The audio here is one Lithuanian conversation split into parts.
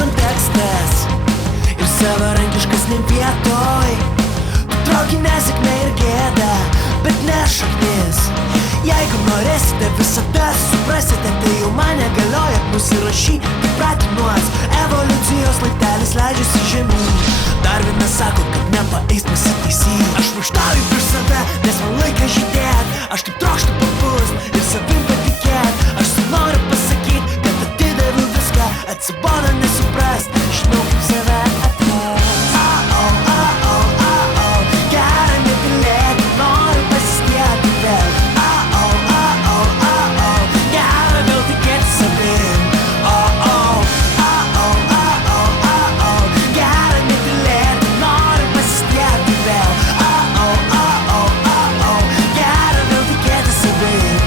kontekstas ir savarankiškas ne vietoj. Tu trauki nesėkmę ir gėdą, bet ne šaknis. Jeigu norėsite visada suprasite, tai jau man negalioja nusirašyti pratinuos. Evoliucijos laiptelis leidžiasi žemyn. Darvinas sako, kad nepaeis pasitaisyti. Aš maištauju prieš save, nes man laikas žydėt. Aš taip trokštu papust ir savim patikėt. Aš noriu pasakyt, kad atidaviau viską. Atsibodo nesuprast, žinau kaip save atrast. Gera nebylėti, noriu pasistieti vėl. Gera vėl tikėti savim. Gera nebylėti, noriu pasistieti vėl. Gera vėl tikėti savim.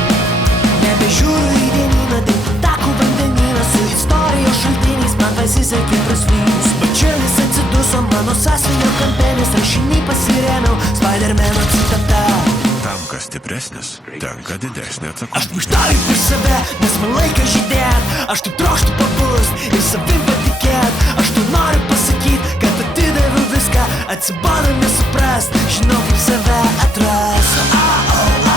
Nebežiūriu į dienyną, taip takų vandenyną. Su istorijos šaltiniais man pasisekė prasvys. Bačelis atsiduso mano sąsienio kampenis. Rašinį pasirėmiau Spidermano citata. Tam, kas stipresnis, tenka didesnė atsakomybė. Aš maištauju prieš save, nes man laikas žydėt. Aš taip trokštu papust ir savim patikėt. Aš tu noriu pasakyt, kad atidaviau viską. Atsibodo nesuprast, žinau kaip save atrast.